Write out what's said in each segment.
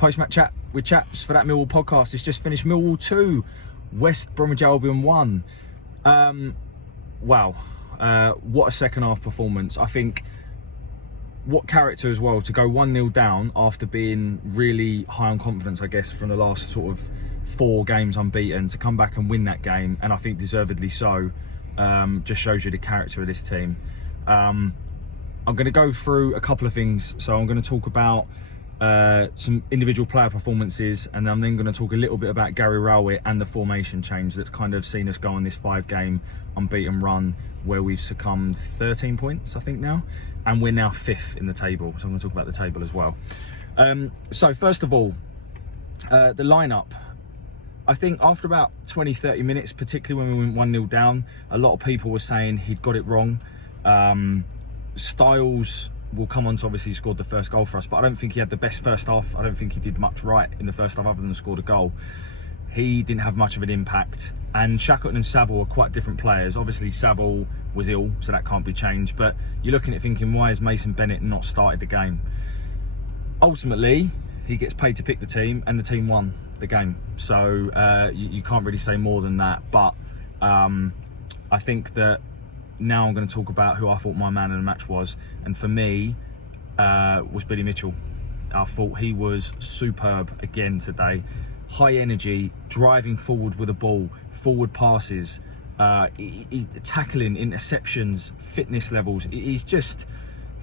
Post-match chat with chaps for that Millwall podcast. It's just finished. Millwall 2, West Bromwich Albion 1. Wow, what a second half performance. I think what character as well to go 1-0 down after being really high on confidence, I guess, from the last sort of 4 games unbeaten, to come back and win that game, and I think deservedly so. Just shows you the character of this team. I'm going to go through a couple of things. So I'm going to talk about some individual player performances, and I'm then going to talk a little bit about Gary Rowett and the formation change that's kind of seen us go on this 5-game unbeaten run where we've succumbed 13 points, I think now, and we're now 5th in the table. So I'm going to talk about the table as well. So first of all, the lineup. I think after about 20-30 minutes, particularly when we went 1-0 down, a lot of people were saying he'd got it wrong. Styles will come on to obviously scored the first goal for us, but I don't think he had the best first half. I don't think he did much right in the first half other than scored a goal. He didn't have much of an impact. And Shackleton and Saville are quite different players. Obviously Saville was ill, so that can't be changed. But you're looking at thinking, why has Mason Bennett not started the game? Ultimately, he gets paid to pick the team, and the team won the game. So you can't really say more than that. But I think that now I'm going to talk about who I thought my man of the match was. And for me, was Billy Mitchell. I thought he was superb again today. High energy, driving forward with a ball, forward passes, tackling, interceptions, fitness levels. He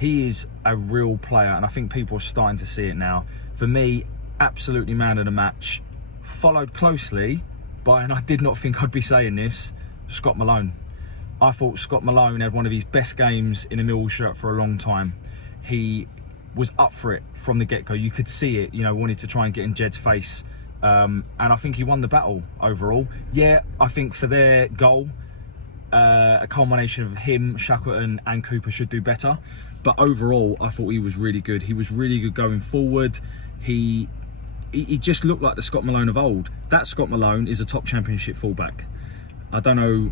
is a real player, and I think people are starting to see it now. For me, absolutely man of the match. Followed closely by, and I did not think I'd be saying this, Scott Malone. I thought Scott Malone had one of his best games in a Millwall shirt for a long time. He was up for it from the get-go. You could see it, wanted to try and get in Jed's face. And I think he won the battle overall. Yeah, I think for their goal, a culmination of him, Shackleton and Cooper should do better. But overall, I thought he was really good. He was really good going forward. He just looked like the Scott Malone of old. That Scott Malone is a top championship fullback. I don't know.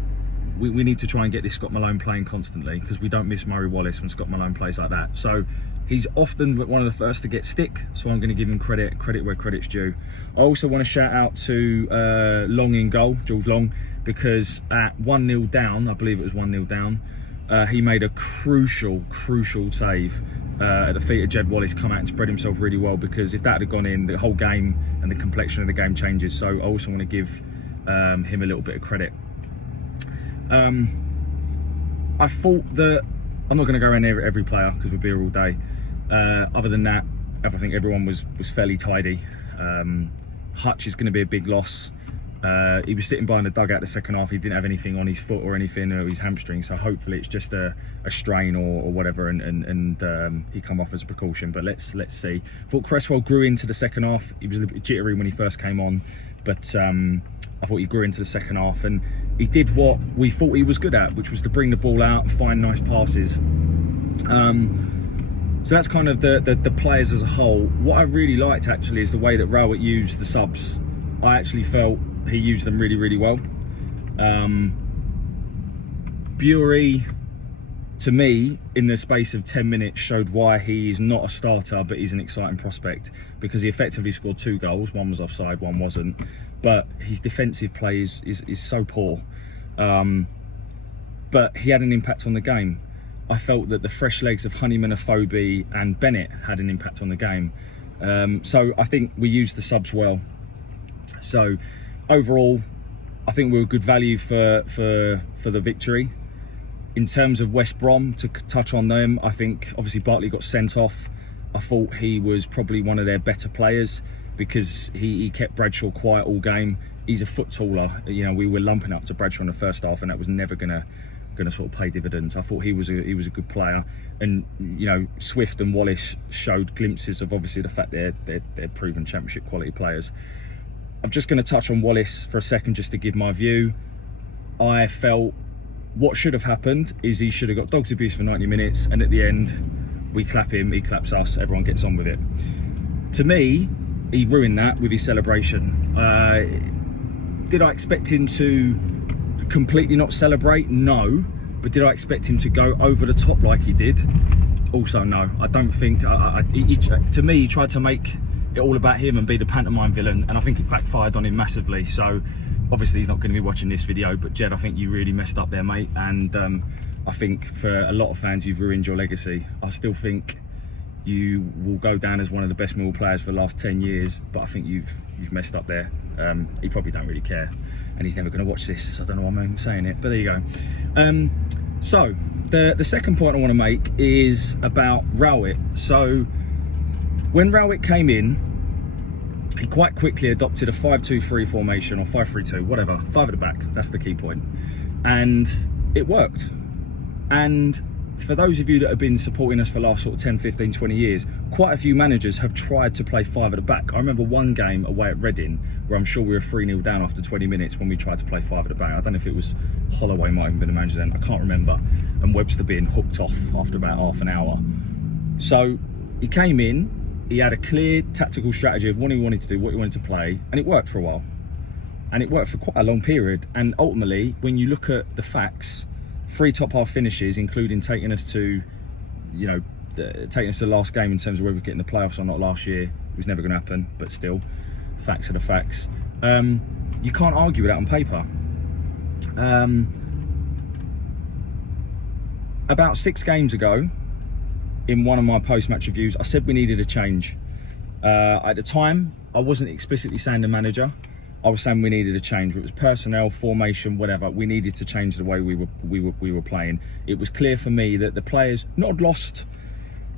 We need to try and get this Scott Malone playing constantly, because we don't miss Murray Wallace when Scott Malone plays like that. So he's often one of the first to get stick, so I'm going to give him credit where credit's due. I also want to shout out to Long in goal, George Long, because at 1-0 down, I believe it was 1-0 down, he made a crucial save at the feet of Jed Wallace, come out and spread himself really well, because if that had gone in, the whole game and the complexion of the game changes. So I also want to give him a little bit of credit. I thought that, I'm not going to go around every player because we'll be here all day. Other than that, I think everyone was fairly tidy. Hutch is going to be a big loss. He was sitting behind the dugout the second half. He didn't have anything on his foot or anything, or his hamstring. So hopefully it's just a strain or whatever, and he come off as a precaution. But let's see. I thought Cresswell grew into the second half. He was a little bit jittery when he first came on, but I thought he grew into the second half, and he did what we thought he was good at, which was to bring the ball out and find nice passes. So that's kind of the players as a whole. What I really liked actually is the way that Rowett used the subs. I actually felt he used them really, really well. Bury, to me, in the space of 10 minutes, showed why he is not a starter, but he's an exciting prospect, because he effectively scored 2 goals. One was offside, one wasn't. But his defensive play is so poor. But he had an impact on the game. I felt that the fresh legs of Honeyman, Afobe and Bennett had an impact on the game. So I think we used the subs well. So overall, I think we were good value for the victory. In terms of West Brom, to touch on them, I think obviously Bartley got sent off. I thought he was probably one of their better players, because he kept Bradshaw quiet all game. He's a foot taller. We were lumping up to Bradshaw in the first half, and that was never gonna sort of pay dividends. I thought he was a good player, and Swift and Wallace showed glimpses of obviously the fact they're proven championship quality players. I'm just going to touch on Wallace for a second just to give my view. I felt what should have happened is he should have got dog's abuse for 90 minutes, and at the end we clap him, he claps us, everyone gets on with it. To me, he ruined that with his celebration. Did I expect him to completely not celebrate? No. But did I expect him to go over the top like he did? Also no. I don't think, to me, he tried to make it all about him and be the pantomime villain, and I think it backfired on him massively. So obviously he's not going to be watching this video, but Jed, I think you really messed up there, mate, and I think for a lot of fans you've ruined your legacy. I still think you will go down as one of the best Millwall players for the last 10 years, but I think you've messed up there. He probably don't really care, and he's never going to watch this, so I don't know why I'm saying it, but there you go. So the second point I want to make is about Rowett. So when Rowett came in, he quite quickly adopted a 5-2-3 formation, or 5-3-2, whatever, 5 at the back. That's the key point, and it worked. And for those of you that have been supporting us for the last sort of 10, 15, 20 years, quite a few managers have tried to play 5 at the back. I remember one game away at Reading where I'm sure we were 3-0 down after 20 minutes when we tried to play 5 at the back. I don't know if it was Holloway might have been the manager then, I can't remember, and Webster being hooked off after about half an hour. So he came in, he had a clear tactical strategy of what he wanted to do, what he wanted to play, and it worked for a while. And it worked for quite a long period. And ultimately, when you look at the facts, 3 top half finishes, including taking us to, taking us to the last game in terms of whether we get in the playoffs or not last year. It was never going to happen, but still, facts are the facts. You can't argue with that on paper. About 6 games ago, in one of my post-match reviews, I said we needed a change. At the time, I wasn't explicitly saying the manager. I was saying we needed a change. It was personnel, formation, whatever. We needed to change the way we were playing. It was clear for me that the players not lost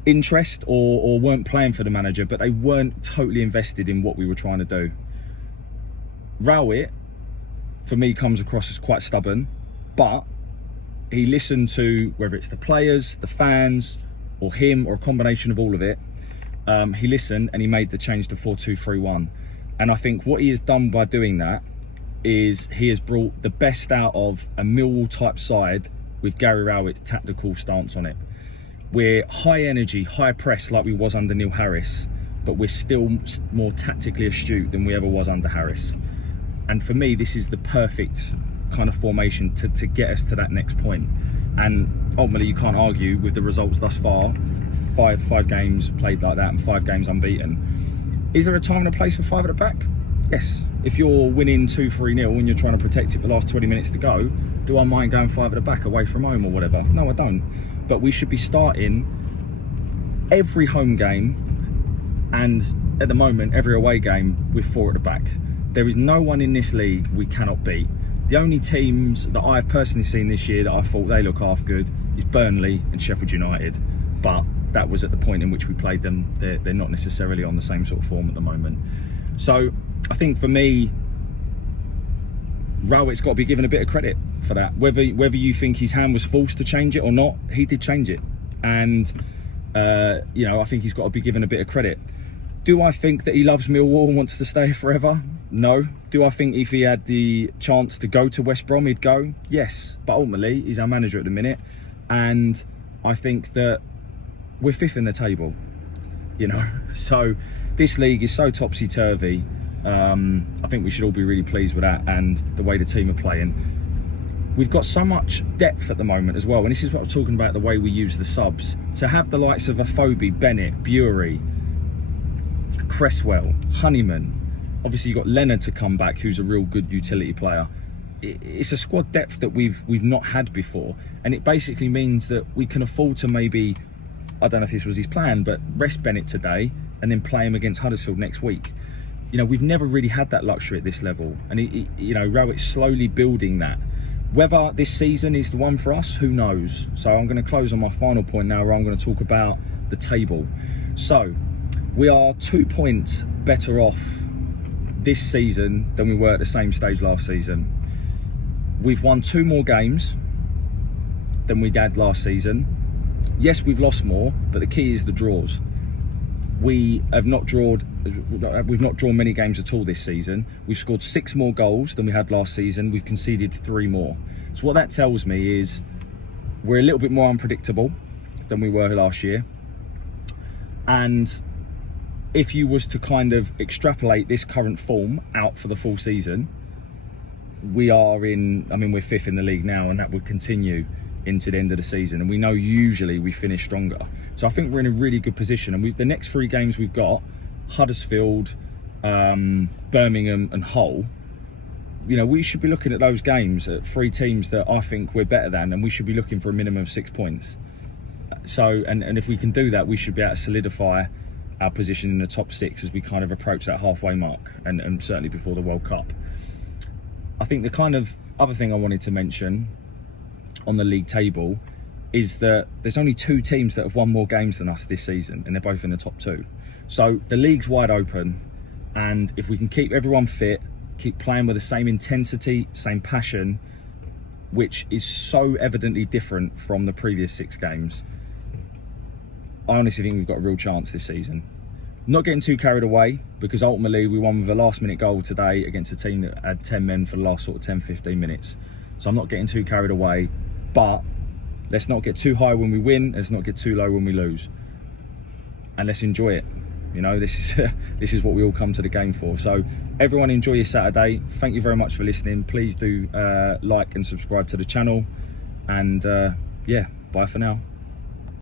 interest or weren't playing for the manager, but they weren't totally invested in what we were trying to do. Rowett, for me, comes across as quite stubborn, but he listened to, whether it's the players, the fans, or him, or a combination of all of it. He listened and he made the change to 4-2-3-1. And I think what he has done by doing that is he has brought the best out of a Millwall type side with Gary Rowett's tactical stance on it. We're high energy, high press like we was under Neil Harris, but we're still more tactically astute than we ever was under Harris. And for me, this is the perfect kind of formation to get us to that next point. And ultimately, you can't argue with the results thus far. Five games played like that and 5 games unbeaten. Is there a time and a place for 5 at the back? Yes. If you're winning 2-3-0 and you're trying to protect it the last 20 minutes to go, do I mind going 5 at the back away from home or whatever? No, I don't. But we should be starting every home game and, at the moment, every away game with 4 at the back. There is no one in this league we cannot beat. The only teams that I've personally seen this year that I thought they look half good is Burnley and Sheffield United. But that was at the point in which we played them. They're not necessarily on the same sort of form at the moment. So I think for me, Rowett's got to be given a bit of credit for that. Whether you think his hand was forced to change it or not, he did change it. And, I think he's got to be given a bit of credit. Do I think that he loves Millwall and wants to stay forever? No. Do I think if he had the chance to go to West Brom, he'd go? Yes. But ultimately, he's our manager at the minute. And I think that we're 5th in the table, So this league is so topsy-turvy. I think we should all be really pleased with that and the way the team are playing. We've got so much depth at the moment as well. And this is what I'm talking about, the way we use the subs. To have the likes of Afobe, Bennett, Bury, Cresswell, Honeyman. Obviously, you've got Leonard to come back, who's a real good utility player. It's a squad depth that we've not had before. And it basically means that we can afford to maybe, I don't know if this was his plan, but rest Bennett today and then play him against Huddersfield next week. We've never really had that luxury at this level. And, Rowett's slowly building that. Whether this season is the one for us, who knows? So I'm going to close on my final point now, where I'm going to talk about the table. So we are 2 points better off this season than we were at the same stage last season. We've won 2 more games than we had last season. Yes, we've lost more, but the key is the draws. We've not drawn many games at all this season. We've scored 6 more goals than we had last season. We've conceded 3 more. So what that tells me is we're a little bit more unpredictable than we were last year. And if you was to kind of extrapolate this current form out for the full season, we're 5th in the league now, and that would continue into the end of the season. And we know usually we finish stronger. So I think we're in a really good position. And the next 3 games we've got Huddersfield, Birmingham and Hull, you know, we should be looking at those games at 3 teams that I think we're better than, and we should be looking for a minimum of 6 points. So, and if we can do that, we should be able to solidify our position in the top 6 as we kind of approach that halfway mark, and certainly before the World Cup. I think the kind of other thing I wanted to mention on the league table is that there's only 2 teams that have won more games than us this season, and they're both in the top 2. So the league's wide open, and if we can keep everyone fit, keep playing with the same intensity, same passion, which is so evidently different from the previous 6 games, I honestly think we've got a real chance this season. Not getting too carried away, because ultimately we won with a last minute goal today against a team that had 10 men for the last sort of 10-15 minutes. So I'm not getting too carried away, but let's not get too high when we win, let's not get too low when we lose. And let's enjoy it. You know, this is what we all come to the game for. So everyone enjoy your Saturday. Thank you very much for listening. Please do like and subscribe to the channel. And yeah, bye for now.